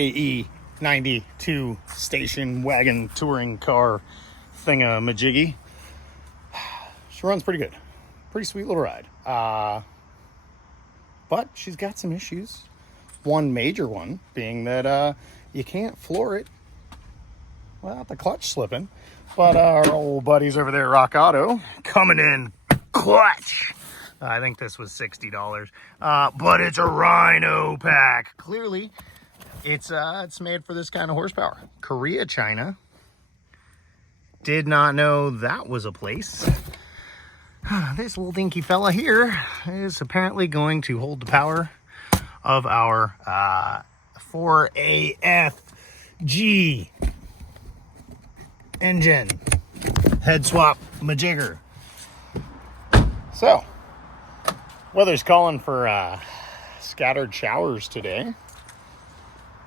AE92 station wagon touring car thingamajiggy. She runs pretty good. Pretty sweet little ride. But she's got some issues. One major one being that you can't floor it without the clutch slipping. But our old buddies over there at Rock Auto coming in clutch. I think this was $60. But it's a Rhino pack. Clearly, it's made for this kind of horsepower. Korea, China. Did not know that was a place. This little dinky fella here is apparently going to hold the power of our 4AFG engine. Head swap majigger. So, weather's calling for scattered showers today.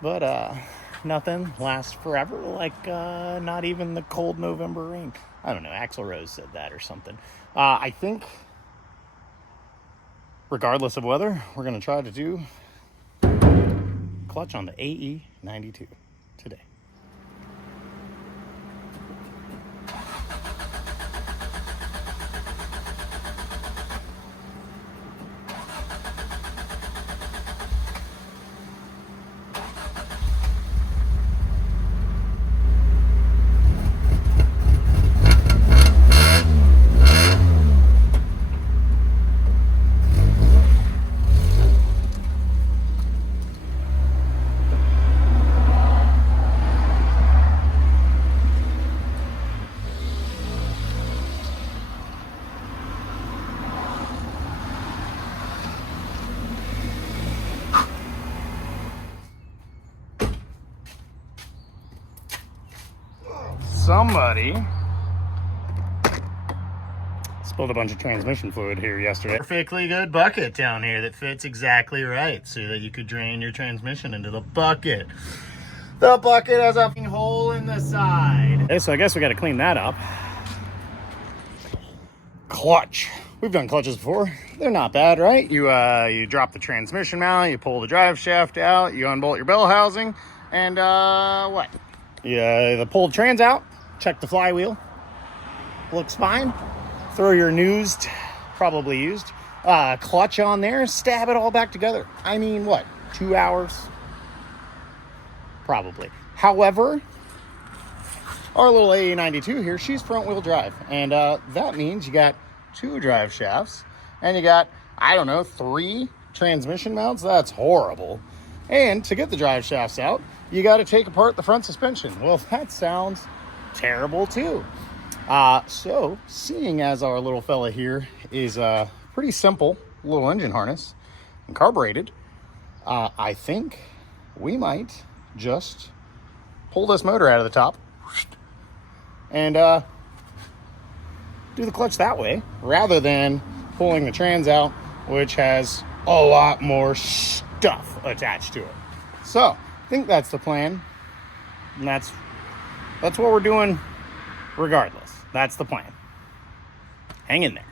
But nothing lasts forever, like not even the cold November rain. I don't know, Axl Rose said that or something. I think, regardless of weather, we're going to try to do clutch on the AE92 today. Somebody spilled a bunch of transmission fluid here yesterday. Perfectly good bucket down here that fits exactly right so that you could drain your transmission into the bucket. The bucket has a hole in the side. Okay, so I guess we got to clean that up. Clutch. We've done clutches before. They're not bad, right? You drop the transmission mount, you pull the drive shaft out, you unbolt your bell housing, and what? You pull the trans out. Check the flywheel. Looks fine. Throw your probably used, clutch on there. Stab it all back together. I mean, what? 2 hours? Probably. However, our little AE92 here, she's front wheel drive. And that means you got 2 drive shafts. And you got, 3 transmission mounts. That's horrible. And to get the drive shafts out, you got to take apart the front suspension. Well, that sounds terrible too. So seeing as our little fella here is a pretty simple little engine harness and carbureted, I think we might just pull this motor out of the top and do the clutch that way rather than pulling the trans out, which has a lot more stuff attached to it. So I think that's the plan, and that's what we're doing regardless. That's the plan. Hang in there.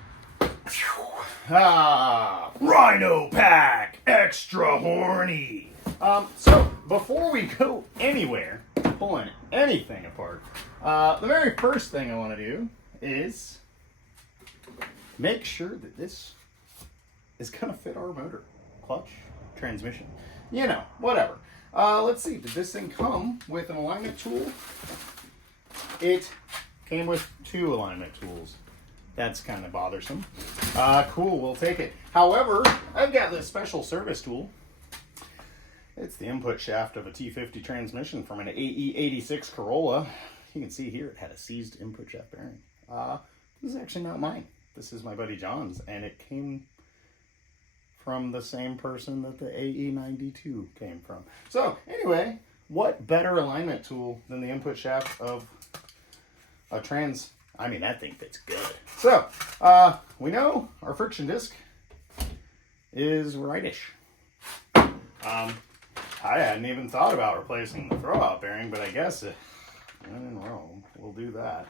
Rhino pack, extra horny. So before we go anywhere, pulling anything apart, the very first thing I want to do is make sure that this is going to fit our motor, clutch, transmission, whatever. Let's see, did this thing come with an alignment tool? It came with 2 alignment tools. That's kind of bothersome. Cool, we'll take it. However, I've got this special service tool. It's the input shaft of a T50 transmission from an AE86 Corolla. You can see here it had a seized input shaft bearing. This is actually not mine. This is my buddy John's, and it came from the same person that the AE92 came from. So anyway, what better alignment tool than the input shaft of a trans? I mean, that thing fits good. So we know our friction disc is rightish. I hadn't even thought about replacing the throwout bearing, but I guess when in Rome, we'll do that.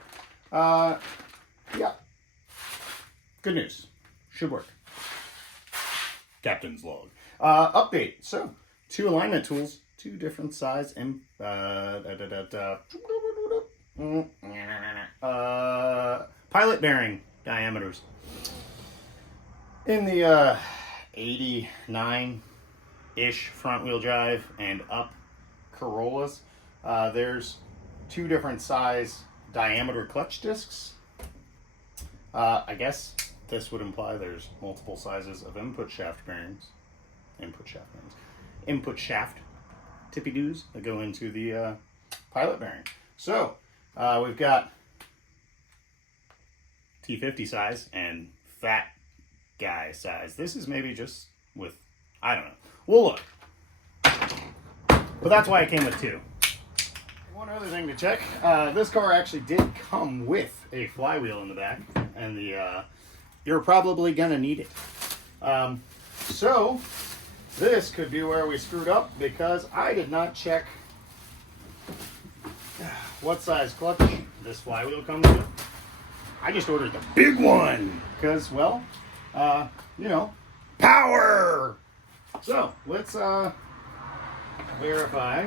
Yeah. Good news. Should work. Captain's log. Update. So, 2 alignment tools, two different size pilot bearing diameters. In the 89-ish front wheel drive and up Corollas, there's two different size diameter clutch discs. I guess this would imply there's multiple sizes of input shaft tippy-doos that go into the pilot bearing. So we've got T50 size and fat guy size. This is maybe just with, I don't know. We'll look. But that's why I came with two. One other thing to check, this car actually did come with a flywheel in the back, and you're probably gonna need it. So this could be where we screwed up, because I did not check what size clutch this flywheel comes with. I just ordered the big one because, well, you know, power. So let's verify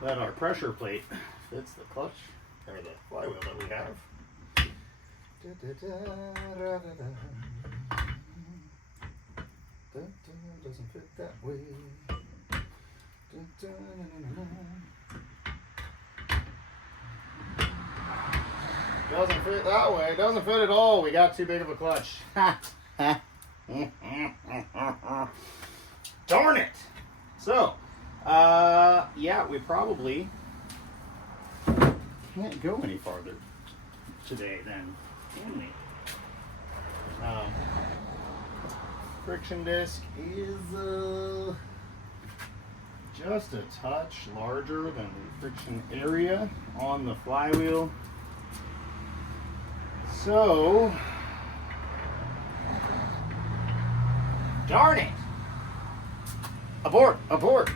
that our pressure plate fits the clutch or the flywheel that we have. Doesn't fit that way. Doesn't fit that way. Doesn't fit at all. We got too big of a clutch. Darn it. So, yeah, we probably can't go any farther today then, can we? Friction disc is just a touch larger than the friction area on the flywheel. So, darn it! Abort! Abort!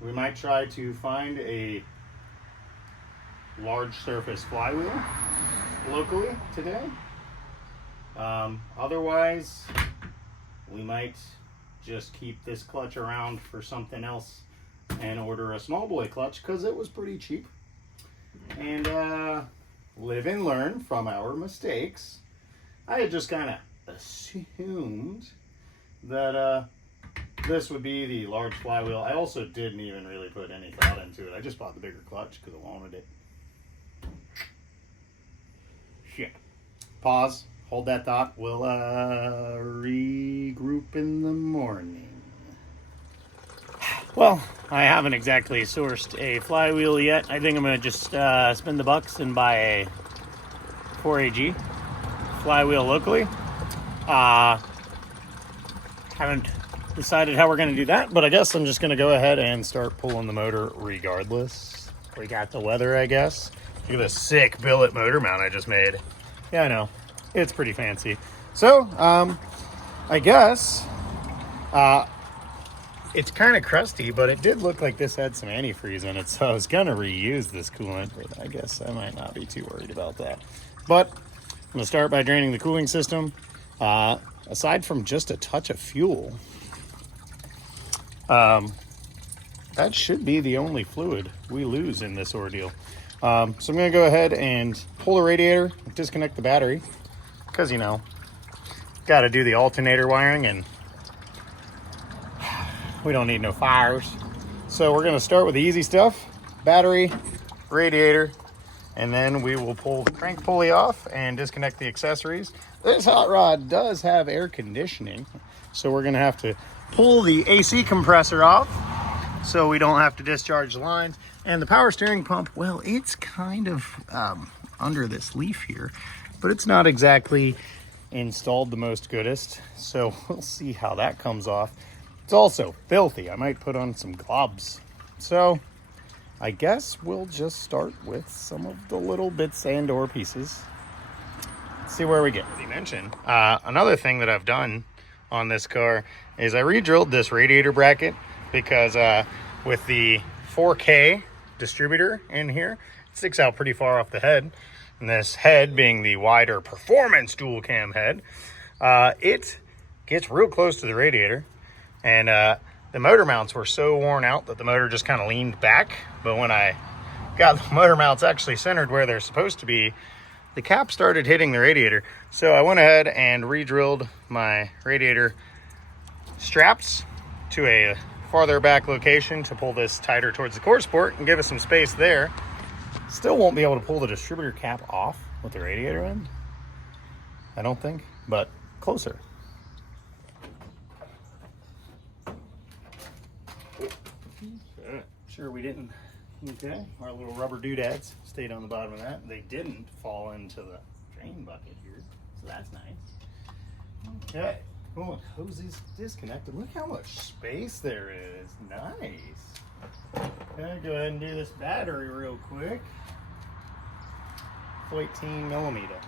We might try to find a large surface flywheel locally today. Otherwise, we might just keep this clutch around for something else and order a small boy clutch because it was pretty cheap. And live and learn from our mistakes. I had just kind of assumed that this would be the large flywheel. I also didn't even really put any thought into it. I just bought the bigger clutch because I wanted it. Shit. Pause. Hold that thought. We'll regroup in the morning. Well, I haven't exactly sourced a flywheel yet. I think I'm going to just spend the bucks and buy a 4AG flywheel locally. Haven't decided how we're going to do that, but I guess I'm just going to go ahead and start pulling the motor regardless. We got the weather, I guess. Look at this sick billet motor mount I just made. Yeah, I know. It's pretty fancy. So, I guess it's kind of crusty, but it did look like this had some antifreeze in it, so I was going to reuse this coolant, but I guess I might not be too worried about that. But I'm going to start by draining the cooling system. Aside from just a touch of fuel, that should be the only fluid we lose in this ordeal. So I'm going to go ahead and pull the radiator, disconnect the battery, because, you know, got to do the alternator wiring, and we don't need no fires. So we're going to start with the easy stuff: battery, radiator, and then we will pull the crank pulley off and disconnect the accessories. This hot rod does have air conditioning, so we're going to have to pull the AC compressor off so we don't have to discharge the lines. And the power steering pump, well, it's kind of under this leaf here, but it's not exactly installed the most goodest, so we'll see how that comes off. It's also filthy. I might put on some gloves. So I guess we'll just start with some of the little bits and or pieces. See where we get. You mentioned another thing that I've done on this car is I re-drilled this radiator bracket because with the 4K distributor in here, it sticks out pretty far off the head. And this head being the wider performance dual cam head, it gets real close to the radiator. And the motor mounts were so worn out that the motor just kind of leaned back. But when I got the motor mounts actually centered where they're supposed to be, the cap started hitting the radiator. So I went ahead and re-drilled my radiator straps to a farther back location to pull this tighter towards the core support and give us some space there. Still won't be able to pull the distributor cap off with the radiator end, I don't think, but closer. Sure we didn't. Okay, our little rubber doodads stayed on the bottom of that. They didn't fall into the drain bucket here, so that's nice. Okay, oh, hoses disconnected. Look how much space there is. Nice. Okay, go ahead and do this battery real quick. 14 millimeter.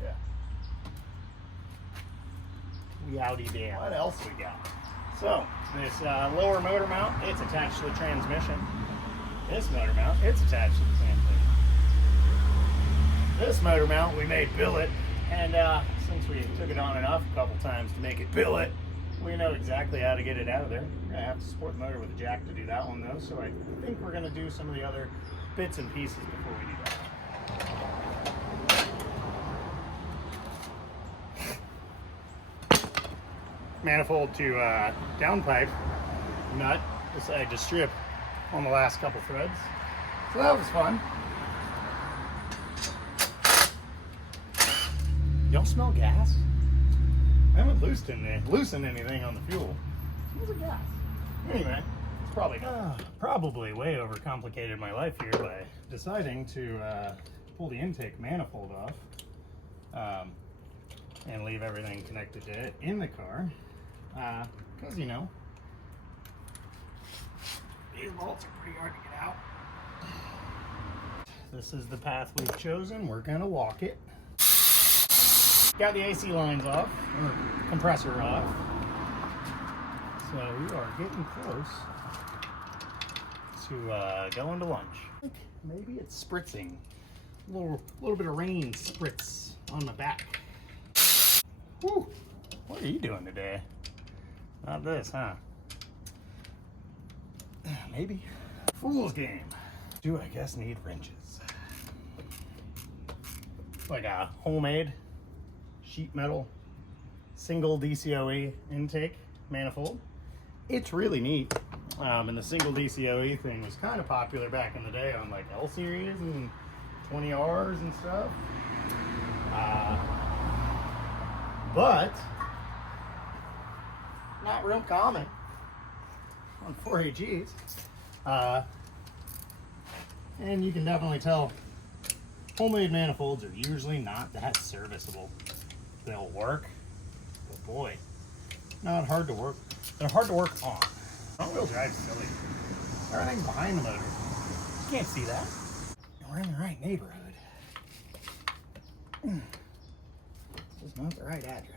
Yeah. We outie there. What else we got? So, this lower motor mount, it's attached to the transmission. This motor mount, it's attached to the transmission. This motor mount, we made billet, and since we took it on and off a couple times to make it billet, we know exactly how to get it out of there. We're gonna have to support the motor with a jack to do that one though, so I think we're gonna do some of the other bits and pieces before we do that. Manifold to downpipe nut decided to strip on the last couple threads, so that was fun. Y'all smell gas? I haven't loosened anything on the fuel. It smells like gas. Anyway, it's probably way overcomplicated my life here by deciding to pull the intake manifold off and leave everything connected to it in the car. Because, you know, these bolts are pretty hard to get out. This is the path we've chosen. We're going to walk it. Got the AC lines off, or compressor off. So we are getting close to going to lunch. Maybe it's spritzing. A little bit of rain spritz on the back. Whew. What are you doing today? Not this, huh? Maybe. Fool's game. Do I guess need wrenches? Like a homemade sheet metal single DCOE intake manifold. It's really neat. And the single DCOE thing was kind of popular back in the day on like L series and 20Rs and stuff. But not real common on 4AGs. And you can definitely tell homemade manifolds are usually not that serviceable. They'll work, but boy, not hard to work. They're hard to work on. Front wheel drive's silly. Everything's behind the motor. You can't see that. We're in the right neighborhood. This is not the right address.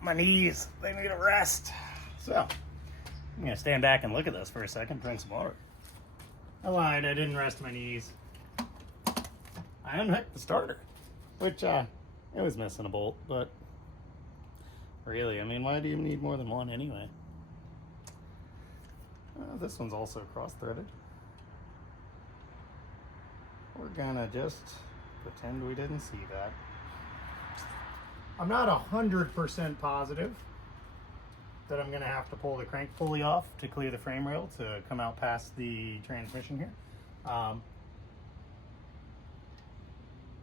My knees, they need a rest. So, I'm gonna stand back and look at this for a second, drink some water. I lied, I didn't rest my knees. I unhooked the starter, which, it was missing a bolt, but really, I mean, why do you need more than one anyway? This one's also cross-threaded. We're gonna just pretend we didn't see that. I'm not 100% positive that I'm gonna have to pull the crank pulley off to clear the frame rail to come out past the transmission here.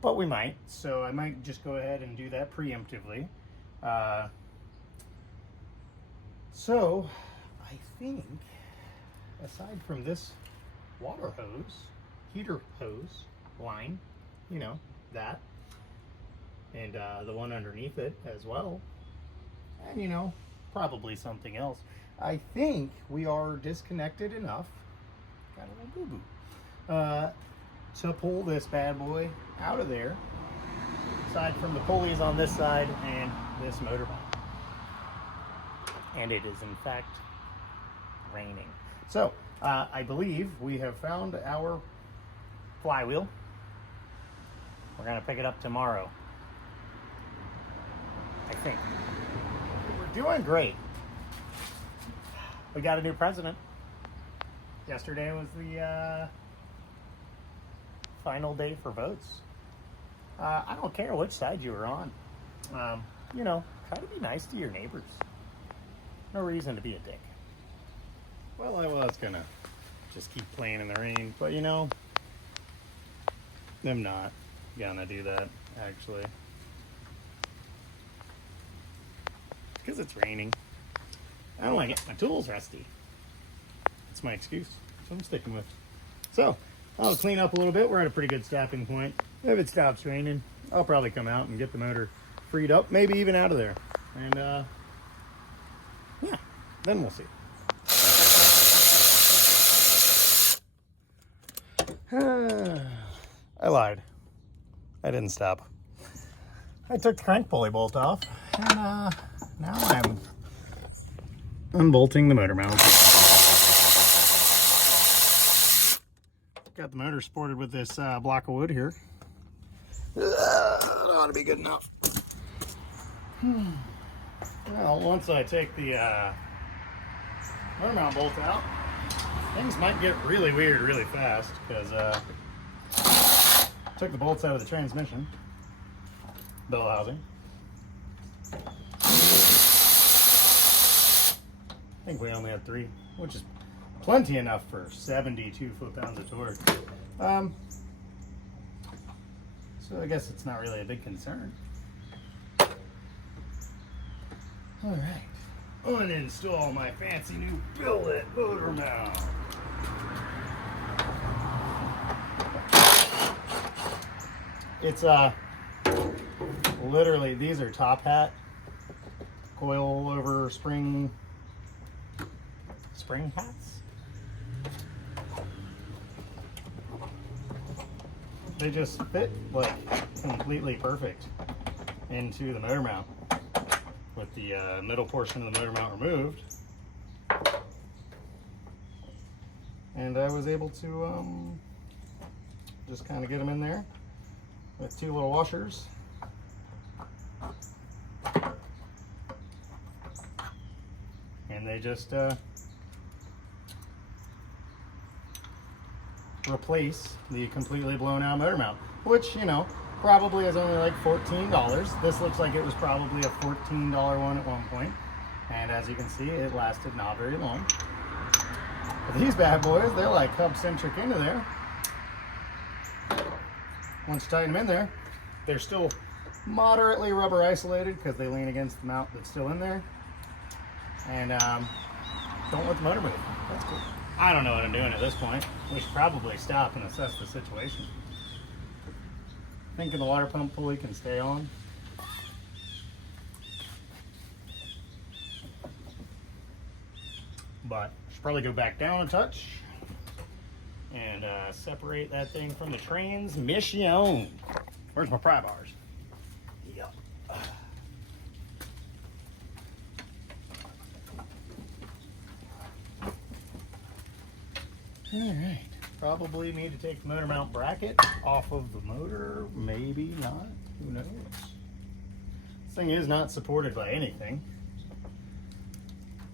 But we might, so I might just go ahead and do that preemptively. So I think, aside from this water hose, heater hose line, you know, that, and the one underneath it as well, and you know, probably something else, I think we are disconnected enough, got a little boo-boo, to pull this bad boy out of there aside from the pulleys on this side and this motor mount. And it is in fact raining. So I believe we have found our flywheel. We're gonna pick it up tomorrow, I think. We're doing great. We got a new president. Yesterday was the final day for votes. I don't care which side you were on. You know, try to be nice to your neighbors. No reason to be a dick. Well, I was gonna just keep playing in the rain, but you know, I'm not gonna do that, actually. Because it's raining. I don't want to get my tools rusty. That's my excuse. So I'm sticking with. So, I'll clean up a little bit. We're at a pretty good stopping point. If it stops raining, I'll probably come out and get the motor freed up, maybe even out of there. And, yeah, then we'll see. I lied. I didn't stop. I took the crank pulley bolt off, and now I'm unbolting the motor mount. Got the motor supported with this block of wood here. That ought to be good enough. Well, once I take the motor mount bolt out, things might get really weird really fast, because took the bolts out of the transmission bell housing. I think we only have 3, which is plenty enough for 72 foot-pounds of torque. So I guess it's not really a big concern. All right, uninstall my fancy new billet motor mount. It's literally, these are top hat coil over spring hats. They just fit like completely perfect into the motor mount with the middle portion of the motor mount removed. And I was able to just kind of get them in there with 2 little washers. And they just replace the completely blown out motor mount, which, you know, probably is only like $14. This looks like it was probably a $14 one at one point. And as you can see, it lasted not very long. But these bad boys, they're like hub centric into there. Once you tighten them in there, they're still moderately rubber isolated because they lean against the mount that's still in there. And don't let the motor move. That's cool. I don't know what I'm doing at this point. We should probably stop and assess the situation. Thinking the water pump pulley can stay on. But should probably go back down a touch and separate that thing from the transmission. Where's my pry bars? Yep. All right. Probably need to take the motor mount bracket off of the motor. Maybe not. Who knows? This thing is not supported by anything.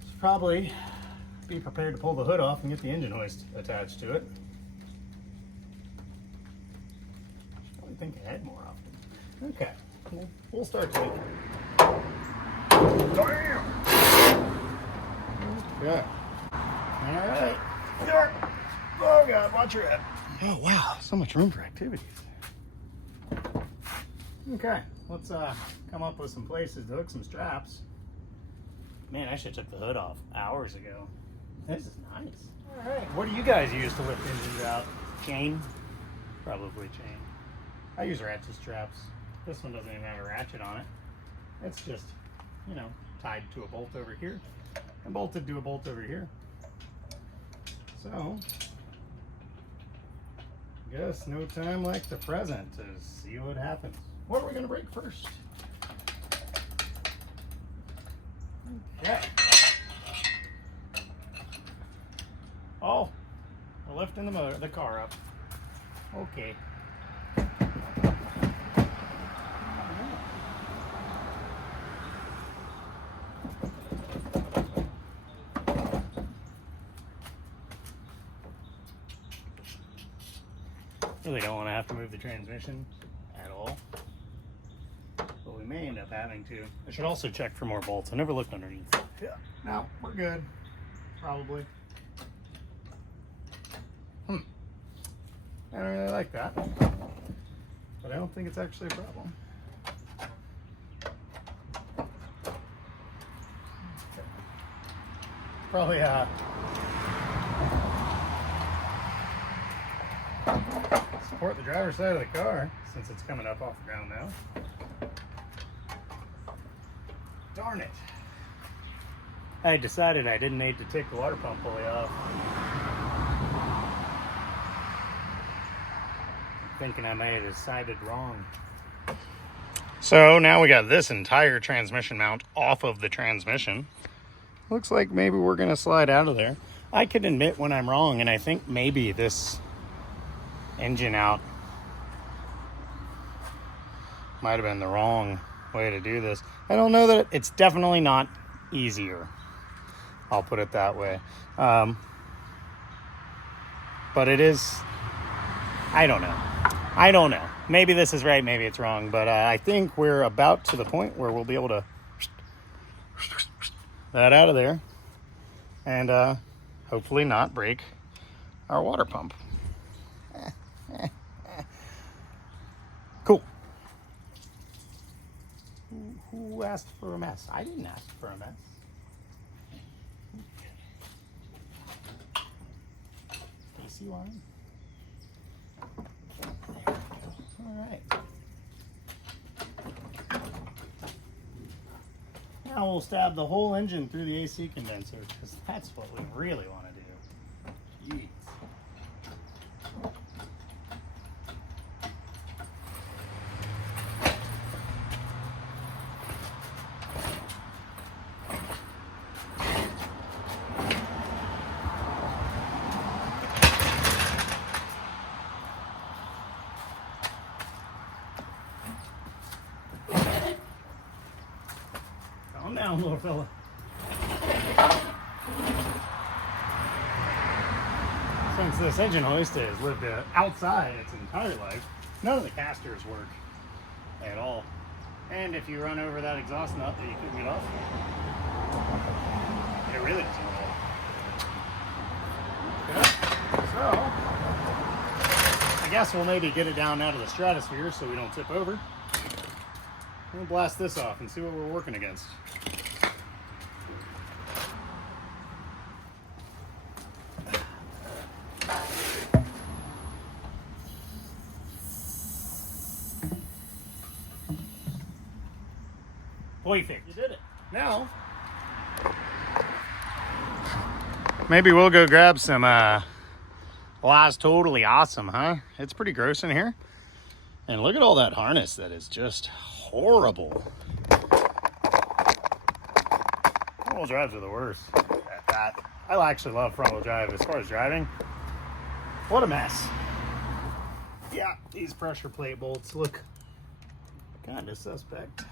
So probably be prepared to pull the hood off and get the engine hoist attached to it. Should probably think ahead more often. Okay. We'll start taking. Damn! Okay. All right. There. Oh God, watch your head. Oh wow, so much room for activities. Okay, let's come up with some places to hook some straps. Man, I should have took the hood off hours ago. This is nice. All right, what do you guys use to lift engines out? Chain? Probably chain. I use ratchet straps. This one doesn't even have a ratchet on it. It's just, you know, tied to a bolt over here and bolted to a bolt over here. So, guess no time like the present to see what happens. what are we going to break first? Okay. Oh, we're lifting the car up. Okay. Really don't want to have to move the transmission at all, but we may end up having to. I should also check for more bolts. I never looked underneath. Yeah, no, we're good. Probably. I don't really like that, but I don't think it's actually a problem. Probably support the driver's side of the car since it's coming up off the ground now. Darn it. I decided I didn't need to take the water pump pulley off. Thinking I may have decided wrong. So now we got this entire transmission mount off of the transmission. Looks like maybe we're gonna slide out of there. I can admit when I'm wrong, and I think maybe this engine out might have been the wrong way to do this. I don't know that it's definitely not easier. I'll put it that way. But it is, I don't know. Maybe this is right, maybe it's wrong, but I think we're about to the point where we'll be able to that out of there and hopefully not break our water pump. Cool. Who asked for a mess? I didn't ask for a mess. AC line. All right. Now we'll stab the whole engine through the AC condenser because that's what we really want to do. Jeez. Calm down, little fella. Since this engine hoist has lived outside its entire life, none of the casters work at all. And if you run over that exhaust nut that you couldn't get off, it really doesn't work. Okay. So, I guess we'll maybe get it down out of the stratosphere so we don't tip over. We'll blast this off and see what we're working against. Perfect. You did it. Now, maybe we'll go grab some Laz Totally Awesome, huh? It's pretty gross in here. And look at all that harness that is just horrible. Front-wheel drives are the worst at that. I actually love front-wheel drive as far as driving. What a mess. Yeah, these pressure plate bolts look kind of suspect.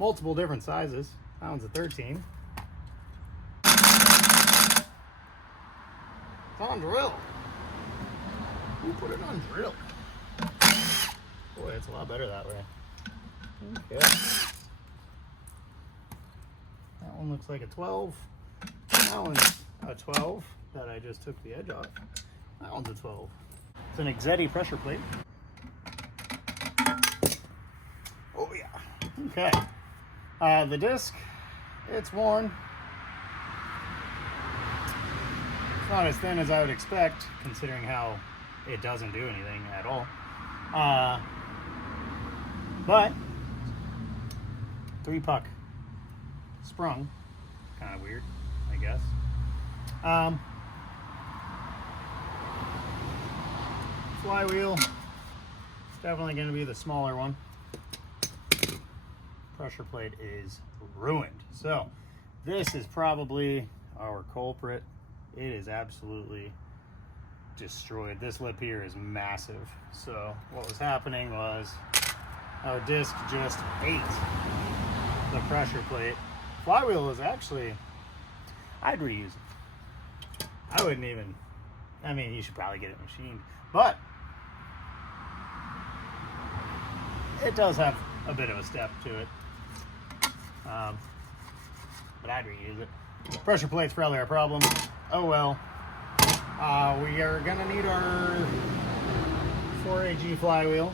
Multiple different sizes. That one's a 13. It's on drill. Who put it on drill? Boy, it's a lot better that way. Okay. That one looks like a 12. That one's a 12 that I just took the edge off. That one's a 12. It's an Exetti pressure plate. Oh yeah. Okay. The disc, it's worn. It's not as thin as I would expect, considering how it doesn't do anything at all. But 3-puck sprung, kind of weird, I guess. flywheel. It's definitely going to be the smaller one. Pressure plate is ruined. So this is probably our culprit. It is absolutely destroyed. This lip here is massive. So what was happening was our disc just ate the pressure plate. Flywheel is actually, I'd reuse it. I wouldn't even, I mean, you should probably get it machined, but it does have a bit of a step to it. But I'd reuse it. Pressure plate's probably our problem. Oh well. We are gonna need our 4AG flywheel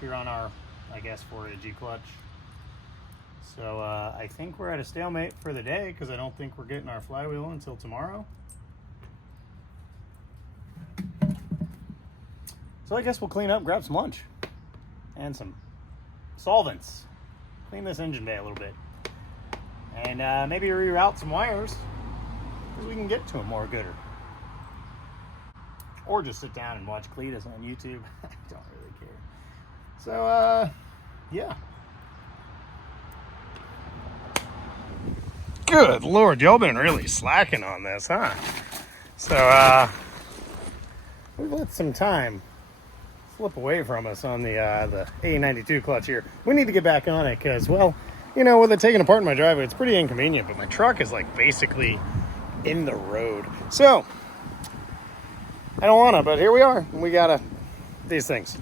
to run our, I guess, 4AG clutch. So I think we're at a stalemate for the day because I don't think we're getting our flywheel until tomorrow. So I guess we'll clean up, grab some lunch and some solvents. Clean this engine bay a little bit. And maybe reroute some wires so we can get to them more gooder. Or just sit down and watch Cletus on YouTube. I don't really care. So, yeah. Good Lord, y'all been really slacking on this, huh? So, we've let some time slip away from us on the A92 clutch here. We need to get back on it because, well, you know, with it taken apart in my driveway, it's pretty inconvenient, but my truck is like basically in the road. So, I don't want to, but here we are. We gotta, these things.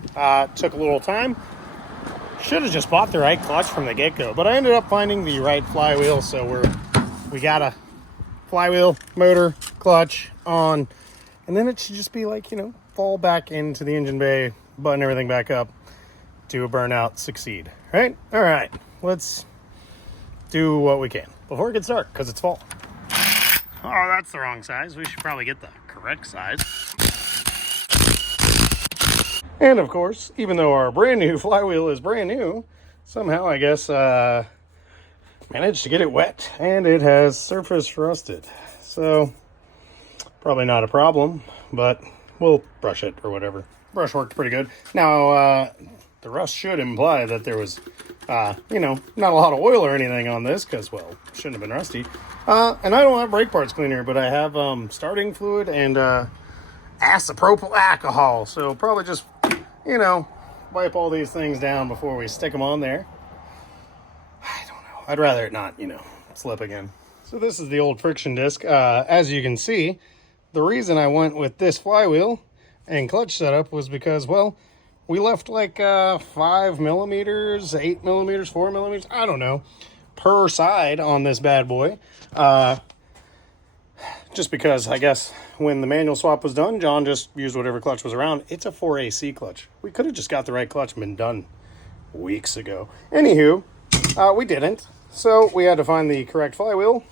Took a little time. Should have just bought the right clutch from the get-go, but I ended up finding the right flywheel, so we got a flywheel, motor, clutch on, and then it should just be like, you know, fall back into the engine bay, button everything back up, do a burnout, succeed, right? All right, let's do what we can before it gets dark, because it's fall. Oh, that's the wrong size. We should probably get the correct size. And of course, even though our brand new flywheel is brand new, somehow I guess managed to get it wet and it has surface rusted. So probably not a problem, but we'll brush it or whatever. Brush worked pretty good. Now the rust should imply that there was you know, not a lot of oil or anything on this because, well, it shouldn't have been rusty. And I don't have brake parts cleaner, but I have starting fluid and isopropyl alcohol. So probably just, you know, wipe all these things down before we stick them on there. I don't know. I'd rather it not, you know, slip again. So this is the old friction disc. As you can see, the reason I went with this flywheel and clutch setup was because, well, we left like 5 millimeters, 8 millimeters, 4 millimeters, I don't know, per side on this bad boy. Just because, I guess, when the manual swap was done, John just used whatever clutch was around. It's a 4AC clutch. We could have just got the right clutch and been done weeks ago. Anywho, we didn't. So we had to find the correct flywheel.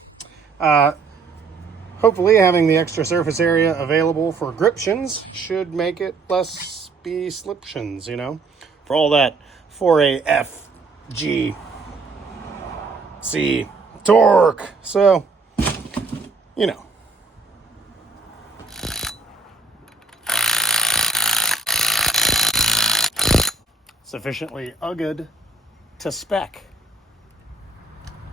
Hopefully having the extra surface area available for griptions should make it less be sliptions, you know? For all that 4AFG C torque. So, you know. Sufficiently good to spec.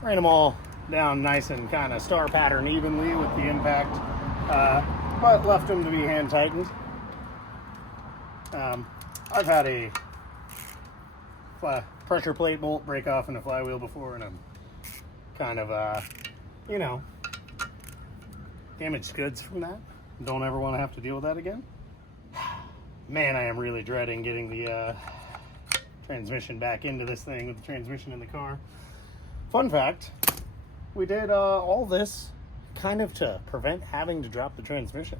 Ran them all down nice and kind of star pattern evenly with the impact, but left them to be hand tightened. I've had a pressure plate bolt break off in a flywheel before, and I'm kind of, you know, damaged goods from that. Don't ever want to have to deal with that again. Man, I am really dreading getting the transmission back into this thing with the transmission in the car. Fun fact, we did all this kind of to prevent having to drop the transmission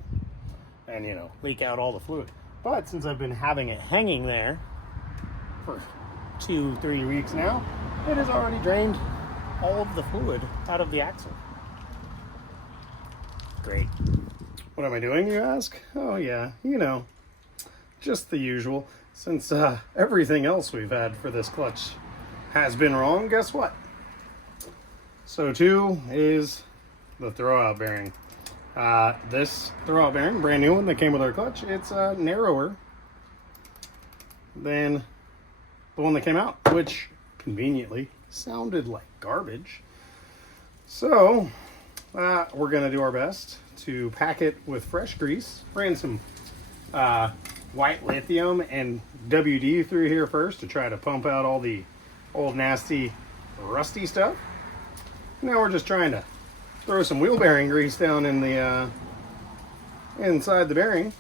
and, you know, leak out all the fluid. But since I've been having it hanging there for 2-3 weeks now, it has already drained all of the fluid out of the axle. Great. What am I doing, you ask? Oh yeah, you know, just the usual. Since everything else we've had for this clutch has been wrong, guess what? So too is the throwout bearing. This throwout bearing, brand new one that came with our clutch, it's narrower than the one that came out, which conveniently sounded like garbage. So we're gonna do our best to pack it with fresh grease. Ran some white lithium and WD through here first to try to pump out all the old nasty rusty stuff. Now we're just trying to throw some wheel bearing grease down in the inside the bearing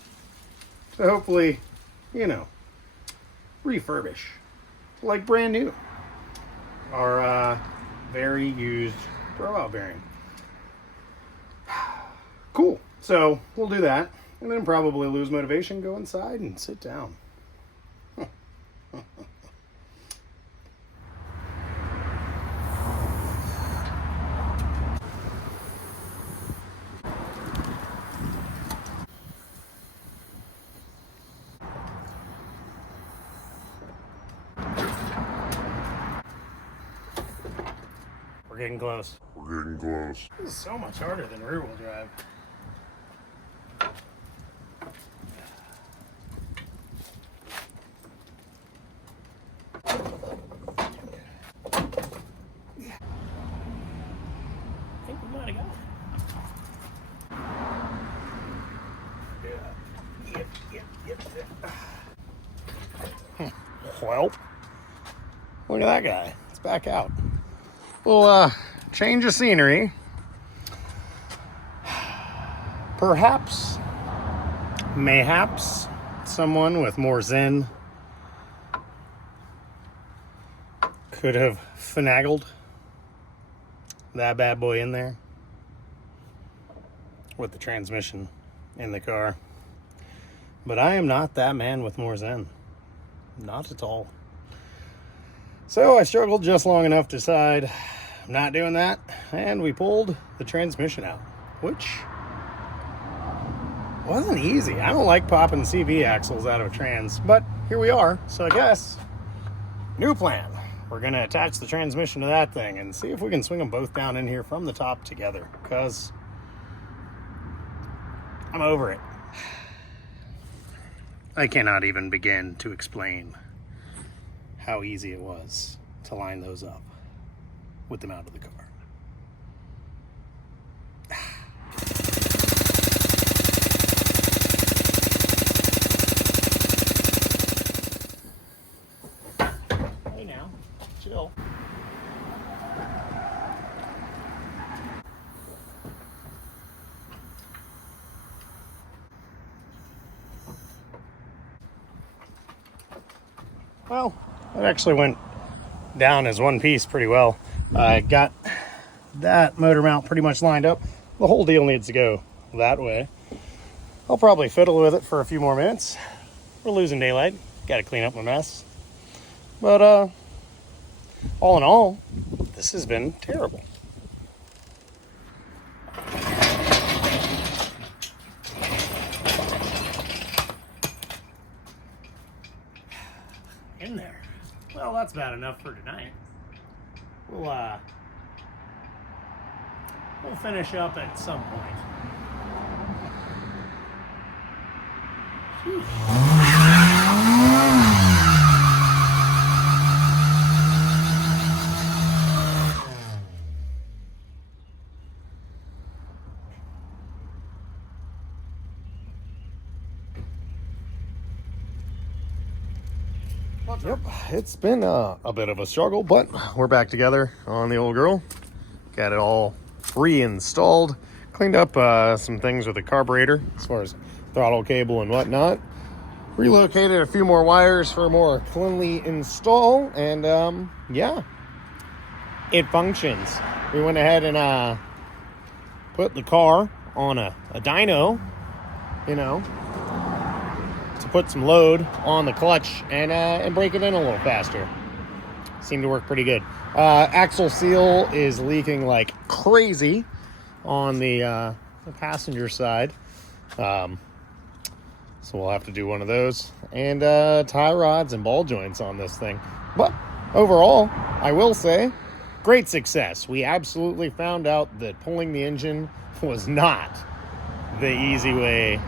to hopefully, refurbish like brand new our very used throwout bearing. Cool. So we'll do that and then probably lose motivation, go inside and sit down. We're getting close. We're getting close. This is so much harder than rear wheel drive. I think we might have got it. Yep. Well, look at that guy. It's back out. Well, change of scenery. Perhaps, mayhaps, someone with more zen could have finagled that bad boy in there with the transmission in the car. But I am not that man with more zen. Not at all. So I struggled just long enough to decide I'm not doing that, and we pulled the transmission out, which wasn't easy. I don't like popping CV axles out of a trans, but here we are. So I guess, new plan. We're gonna attach the transmission to that thing and see if we can swing them both down in here from the top together, because I'm over it. I cannot even begin to explain how easy it was to line those up with them out of the car. Hey now, chill. Well, it actually went down as one piece pretty well. I got that motor mount pretty much lined up. The whole deal needs to go that way. I'll probably fiddle with it for a few more minutes. We're losing daylight. Got to clean up my mess. But all in all, this has been terrible. In there. Well, that's bad enough for tonight. We'll finish up at some point. Yep, it's been a bit of a struggle, but we're back together on the old girl. Got it all reinstalled, cleaned up some things with the carburetor as far as throttle cable and whatnot. Relocated a few more wires for a more cleanly install, and yeah, it functions. We went ahead and put the car on a dyno, to put some load on the clutch and break it in a little faster. Seemed to work pretty good. Axle seal is leaking like crazy on the passenger side. So we'll have to do one of those. And tie rods and ball joints on this thing. But overall, I will say, great success. We absolutely found out that pulling the engine was not the easy way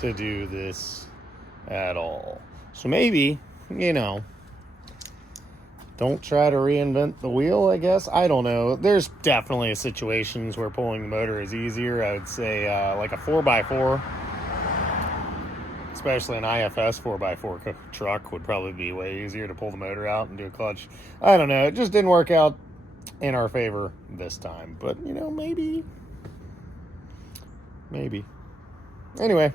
to do this at all. So maybe, don't try to reinvent the wheel, I guess. I don't know. There's definitely situations where pulling the motor is easier. I would say like a 4x4, especially an IFS 4x4 truck, would probably be way easier to pull the motor out and do a clutch. I don't know. It just didn't work out in our favor this time. But, maybe. Anyway,